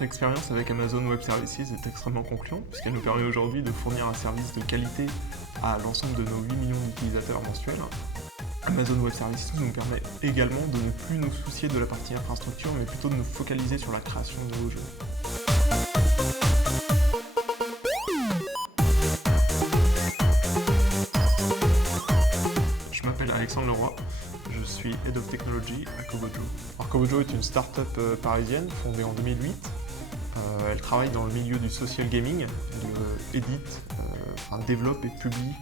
Notre expérience avec Amazon Web Services est extrêmement concluante puisqu'elle nous permet aujourd'hui de fournir un service de qualité à l'ensemble de nos 8 millions d'utilisateurs mensuels. Amazon Web Services nous permet également de ne plus nous soucier de la partie infrastructure mais plutôt de nous focaliser sur la création de nouveaux jeux. Je m'appelle Alexandre Leroy, je suis Head of Technology à Kobojo. Alors, Kobojo est une start-up parisienne fondée en 2008. Elle travaille dans le milieu du social gaming, développe et publie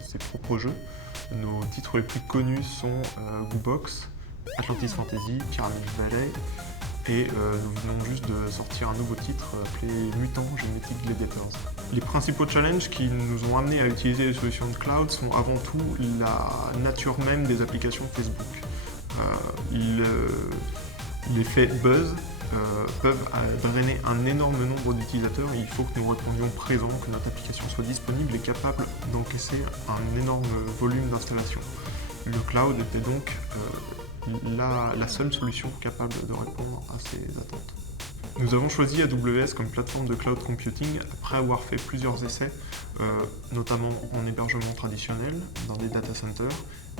ses propres jeux. Nos titres les plus connus sont Goo!box, Atlantis Fantasy, Pyramid Valley et nous venons juste de sortir un nouveau titre appelé Mutant Genetic Gladiators. Les principaux challenges qui nous ont amenés à utiliser les solutions de cloud sont avant tout la nature même des applications Facebook. L'effet buzz peuvent drainer un énorme nombre d'utilisateurs et il faut que nous répondions présents, que notre application soit disponible et capable d'encaisser un énorme volume d'installation. Le cloud était donc la seule solution capable de répondre à ces attentes. Nous avons choisi AWS comme plateforme de cloud computing après avoir fait plusieurs essais, notamment en hébergement traditionnel, dans des data centers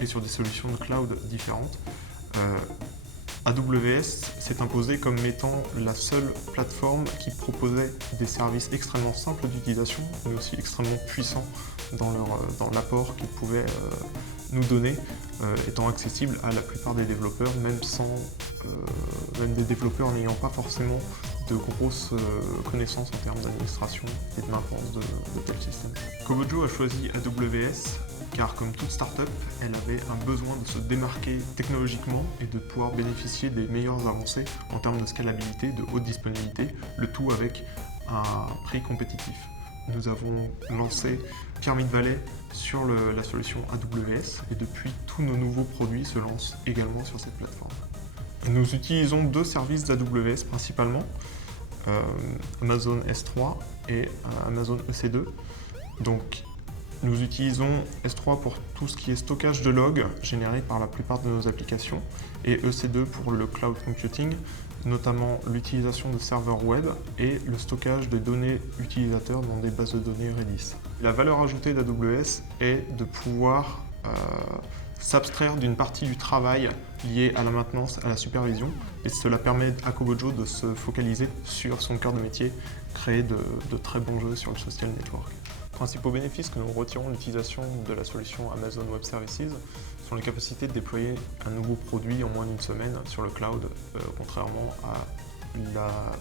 et sur des solutions de cloud différentes. AWS s'est imposé comme étant la seule plateforme qui proposait des services extrêmement simples d'utilisation, mais aussi extrêmement puissants dans l'apport qu'ils pouvaient nous donner, étant accessible à la plupart des développeurs, même des développeurs n'ayant pas forcément de grosses connaissances en termes d'administration et de maintenance de tels systèmes. Kobojo a choisi AWS car, comme toute start-up, elle avait un besoin de se démarquer technologiquement et de pouvoir bénéficier des meilleures avancées en termes de scalabilité, de haute disponibilité, le tout avec un prix compétitif. Nous avons lancé Pyramid Valley sur la solution AWS et depuis, tous nos nouveaux produits se lancent également sur cette plateforme. Nous utilisons deux services d'AWS principalement, Amazon S3 et Amazon EC2. Donc, nous utilisons S3 pour tout ce qui est stockage de logs générés par la plupart de nos applications et EC2 pour le cloud computing, notamment l'utilisation de serveurs web et le stockage de données utilisateurs dans des bases de données Redis. La valeur ajoutée d'AWS est de pouvoir s'abstraire d'une partie du travail lié à la maintenance, à la supervision, et cela permet à Kobojo de se focaliser sur son cœur de métier, créer de très bons jeux sur le social network. Les principaux bénéfices que nous retirons de l'utilisation de la solution Amazon Web Services sont les capacités de déployer un nouveau produit en moins d'une semaine sur le cloud, contrairement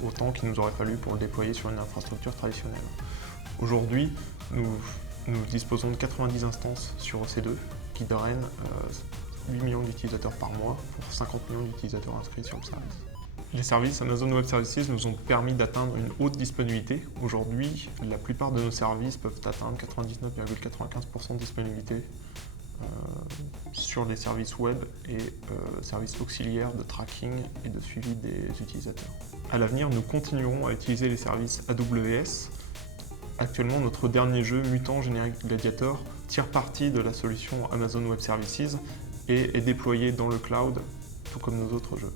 au temps qu'il nous aurait fallu pour le déployer sur une infrastructure traditionnelle. Aujourd'hui, nous disposons de 90 instances sur EC2 qui drainent 8 millions d'utilisateurs par mois pour 50 millions d'utilisateurs inscrits sur le service. Les services Amazon Web Services nous ont permis d'atteindre une haute disponibilité. Aujourd'hui, la plupart de nos services peuvent atteindre 99,95% de disponibilité sur les services web et services auxiliaires de tracking et de suivi des utilisateurs. À l'avenir, nous continuerons à utiliser les services AWS. Actuellement, notre dernier jeu, Mutant Genetic Gladiators, tire parti de la solution Amazon Web Services et est déployé dans le cloud, tout comme nos autres jeux.